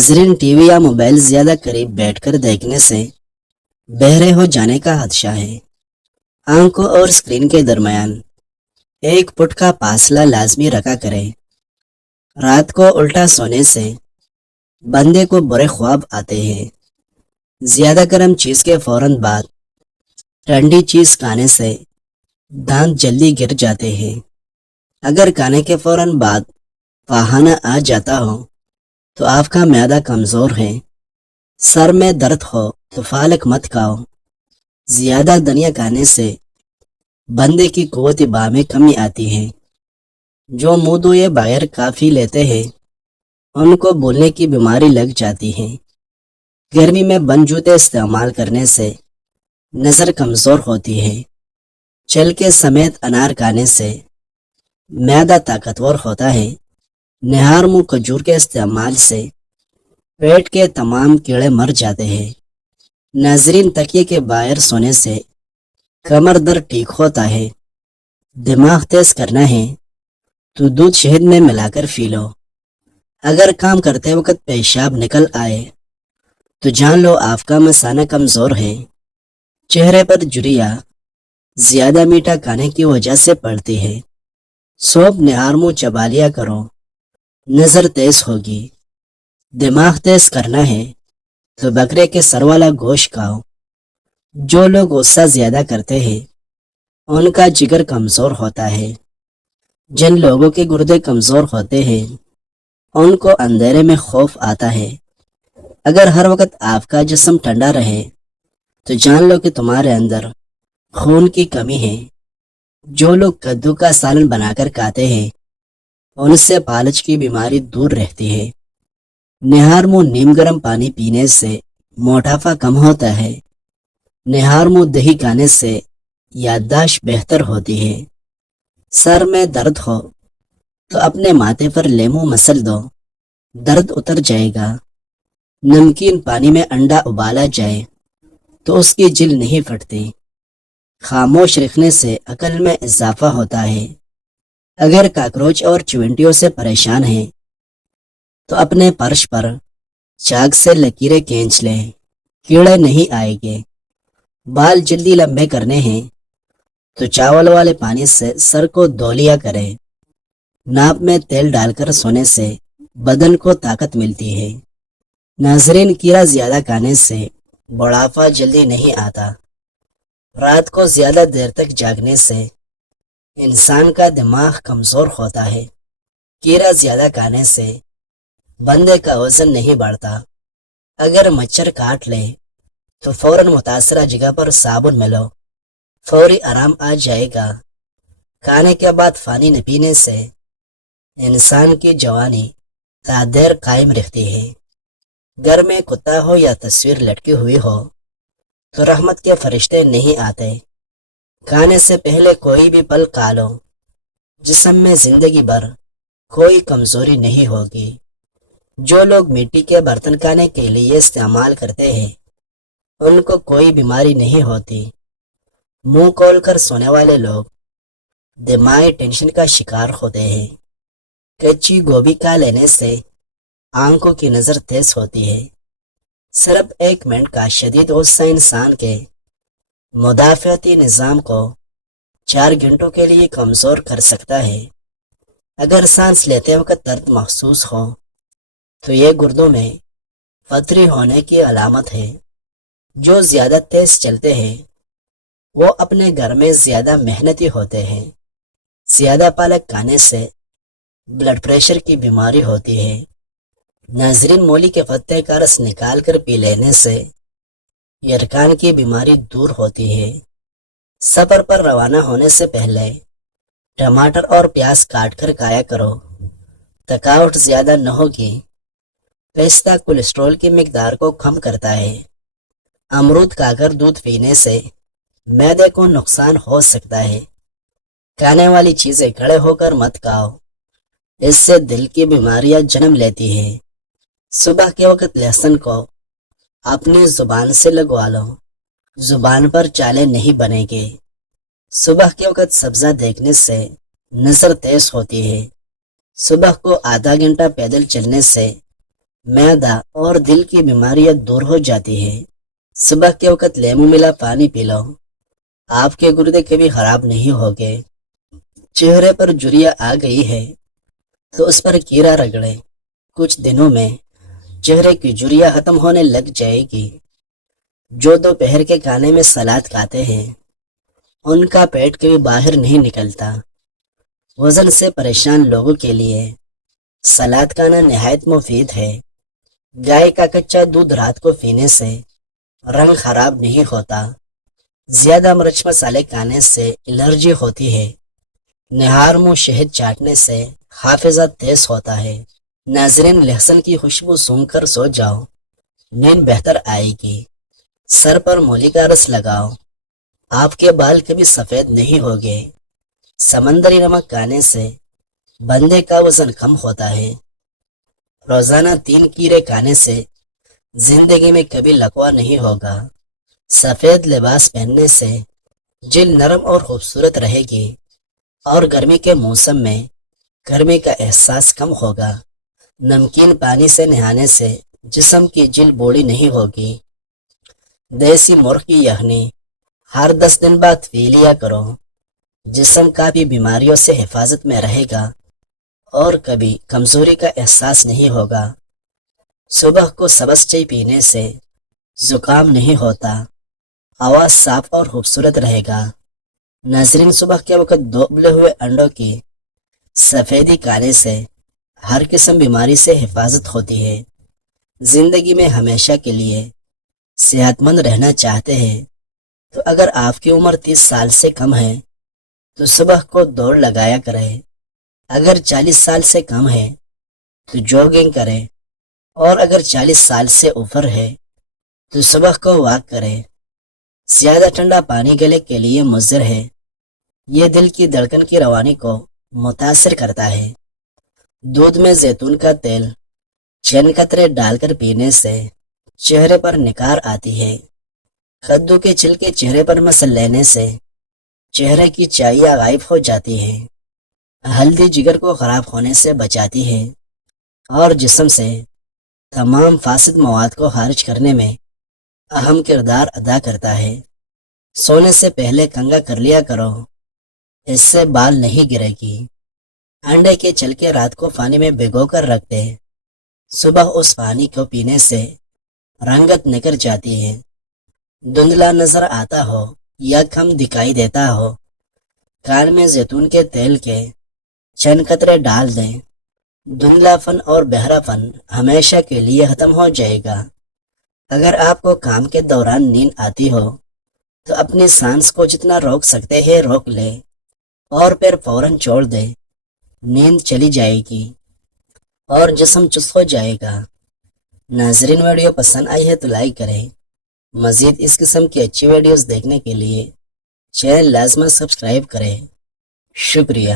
नाजरीन, टीवी या मोबाइल ज्यादा करीब बैठकर देखने से बहरे हो जाने का खदशा है। आंखों और स्क्रीन के दरमियान 1 फुट का फासला लाजमी रखा करें। रात को उल्टा सोने से बंदे को बुरे ख्वाब आते हैं। ज्यादा गर्म चीज के फौरन बाद ठंडी चीज खाने से दांत जल्दी गिर जाते हैं। अगर खाने के फौरन बाद पहाना आ जाता हो तो आपका मैदा कमजोर है। सर में दर्द हो तो फालक मत खाओ। ज्यादा धनिया खाने से बंदे की कुव्वत बा में कमी आती है। जो मुंह धोए बगैर काफी लेते हैं उनको भूलने की बीमारी लग जाती है। गर्मी में बंद जूते इस्तेमाल करने से नजर कमजोर होती है। चल के समेत अनार खाने से मैदा ताकतवर होता है। निहार मुंह खजूर के इस्तेमाल से पेट के तमाम कीड़े मर जाते हैं। नाजरीन, तकिए के बाहर सोने से कमर दर्द ठीक होता है। दिमाग तेज करना है तो दूध शहद में मिलाकर पी लो। अगर काम करते वक्त पेशाब निकल आए तो जान लो आपका मसाना कमजोर है। चेहरे पर झुर्रियां ज्यादा मीठा खाने की वजह से पड़ती है। सौंफ निहार मुंह चबा लिया करो, नजर तेज होगी। दिमाग तेज करना है तो बकरे के सर वाला गोश्त खाओ। जो लोग गुस्सा ज्यादा करते हैं उनका जिगर कमजोर होता है। जिन लोगों के गुर्दे कमजोर होते हैं उनको अंधेरे में खौफ आता है। अगर हर वक्त आपका जिस्म ठंडा रहे तो जान लो कि तुम्हारे अंदर खून की कमी है। जो लोग कद्दू का सालन बनाकर खाते हैं उनसे फालज की बीमारी दूर रहती है। निहार मुंह नीम गर्म पानी पीने से मोटापा कम होता है। निहार मुंह दही खाने से याददाश्त बेहतर होती है। सर में दर्द हो तो अपने माथे पर लेमू मसल दो, दर्द उतर जाएगा। नमकीन पानी में अंडा उबाला जाए तो उसकी जिल नहीं फटती। खामोश रखने से अकल में इजाफा होता है। अगर काकरोच और चुनटियों से परेशान हैं तो अपने फर्श पर चाक से लकीरें खींच लें, कीड़े नहीं आएंगे। बाल जल्दी लंबे करने हैं तो चावल वाले पानी से सर को धो लिया करें। नाप में तेल डालकर सोने से बदन को ताकत मिलती है। नाजरीन, कीड़ा ज्यादा खाने से बुढ़ापा जल्दी नहीं आता। रात को ज्यादा देर तक जागने से इंसान का दिमाग कमजोर होता है। कीड़ा ज्यादा खाने से बंदे का वजन नहीं बढ़ता। अगर मच्छर काट ले तो फौरन मुतासरा जगह पर साबुन मिलो, फौरी आराम आ जाएगा। खाने के बाद पानी न पीने से इंसान की जवानी तादेर कायम रहती है। घर में कुत्ता हो या तस्वीर लटकी हुई हो तो रहमत के फरिश्ते नहीं आते। खाने से पहले कोई भी पल खा लो, जिस्म में जिंदगी भर कोई कमजोरी नहीं होगी। जो लोग मिट्टी के बर्तन खाने के लिए इस्तेमाल करते हैं उनको कोई बीमारी नहीं होती। मुंह खोलकर सोने वाले लोग दिमागी टेंशन का शिकार होते हैं। कच्ची गोभी खा लेने से आंखों की नजर तेज होती है। सिर्फ 1 मिनट का शदीद गुस्सा इंसान के मुदाफ़ाती निज़ाम को 4 घंटों के लिए कमजोर कर सकता है। अगर सांस लेते वक्त दर्द महसूस हो तो ये गुर्दों में पथरी होने की अलामत है। जो ज्यादा तेज चलते हैं वो अपने घर में ज्यादा मेहनती होते हैं। ज्यादा पालक खाने से ब्लड प्रेशर की बीमारी होती है। नाजरीन, मूली के पत्ते का रस निकाल कर पी लेने से यरकान की बीमारी दूर होती है। सफर पर रवाना होने से पहले टमाटर और प्याज काट कर खाया करो, थकावट ज्यादा न होगी। पिस्ता कोलेस्ट्रॉल की मिकदार को कम करता है। अमरूद खाकर दूध पीने से मैदे को नुकसान हो सकता है। खाने वाली चीजें खड़े होकर मत खाओ, इससे दिल की बीमारियां जन्म लेती हैं। सुबह के वक्त लहसुन को अपनी जुबान से लगवा लो, जुबान पर चाले नहीं बनेंगे। सुबह के वक्त सब्जा देखने से नजर तेज होती है। सुबह को आधा घंटा पैदल चलने से معدہ اور دل کی بیماریاں دور ہو جاتی ہے۔ صبح کے وقت لیمو ملا پانی پی لو، آپ کے گردے کبھی خراب نہیں ہوگے۔ چہرے پر جھریاں آ گئی ہے تو اس پر کیرا رگڑیں، کچھ دنوں میں چہرے کی جھریاں ختم ہونے لگ جائے گی۔ جو دوپہر کے کھانے میں سلاد کھاتے ہیں ان کا پیٹ کبھی باہر نہیں نکلتا۔ وزن سے پریشان لوگوں کے لیے سلاد کھانا نہایت مفید ہے۔ گائے کا کچا دودھ رات کو پینے سے رنگ خراب نہیں ہوتا۔ زیادہ مرچ مسالے کھانے سے الرجی ہوتی ہے۔ نہار منہ شہد چاٹنے سے حافظہ تیز ہوتا ہے۔ ناظرین، لہسن کی خوشبو سونگھ کر سو جاؤ، نیند بہتر آئے گی۔ سر پر مولی کا رس لگاؤ، آپ کے بال کبھی سفید نہیں ہوگے۔ سمندری نمک کھانے سے بندے کا وزن کم ہوتا ہے۔ روزانہ 3 کیڑے کھانے سے زندگی میں کبھی لقوہ نہیں ہوگا۔ سفید لباس پہننے سے جلد نرم اور خوبصورت رہے گی، اور گرمی کے موسم میں گرمی کا احساس کم ہوگا۔ نمکین پانی سے نہانے سے جسم کی جلد بوڑھی نہیں ہوگی۔ دیسی مرغ کی یخنی ہر 10 دن بعد پی لیا کرو، جسم کافی بیماریوں سے حفاظت میں رہے گا اور کبھی کمزوری کا احساس نہیں ہوگا۔ صبح کو سبز چائے پینے سے زکام نہیں ہوتا، آواز صاف اور خوبصورت رہے گا۔ ناظرین، صبح کے وقت 2 ابلے ہوئے انڈوں کی سفیدی کھانے سے ہر قسم بیماری سے حفاظت ہوتی ہے۔ زندگی میں ہمیشہ کے لیے صحت مند رہنا چاہتے ہیں تو اگر آپ کی عمر 30 سال سے کم ہے تو صبح کو دوڑ لگایا کریں۔ اگر 40 سال سے کم ہے تو جوگنگ کریں، اور اگر 40 سال سے اوپر ہے تو صبح کو واک کریں۔ زیادہ ٹھنڈا پانی گلے کے لیے مضر ہے، یہ دل کی دھڑکن کی روانی کو متاثر کرتا ہے۔ دودھ میں زیتون کا تیل چند قطرے ڈال کر پینے سے چہرے پر نکھار آتی ہے۔ کدو کے چھلکے چہرے پر مسل لینے سے چہرے کی چائی غائب ہو جاتی ہے۔ ہلدی جگر کو خراب ہونے سے بچاتی ہے اور جسم سے تمام فاسد مواد کو خارج کرنے میں اہم کردار ادا کرتا ہے۔ سونے سے پہلے کنگھا کر لیا کرو، اس سے بال نہیں گرے گی۔ انڈے کے چھلکے رات کو پانی میں بھگو کر رکھ دیں، صبح اس پانی کو پینے سے رنگت نکل جاتی ہے۔ دھندلا نظر آتا ہو یا کم دکھائی دیتا ہو، کان میں زیتون کے تیل کے چند قطرے ڈال دیں، دھندلا پن اور بہرا پن ہمیشہ کے لیے ختم ہو جائے گا۔ اگر آپ کو کام کے دوران نیند آتی ہو تو اپنی سانس کو جتنا روک سکتے ہیں روک لیں اور پھر فوراً چھوڑ دیں، نیند چلی جائے گی اور جسم چست ہو جائے گا۔ ناظرین، ویڈیو پسند آئی ہے تو لائک کریں۔ مزید اس قسم کی اچھی ویڈیوز دیکھنے کے لیے چینل لازماً سبسکرائب کریں۔ شکریہ۔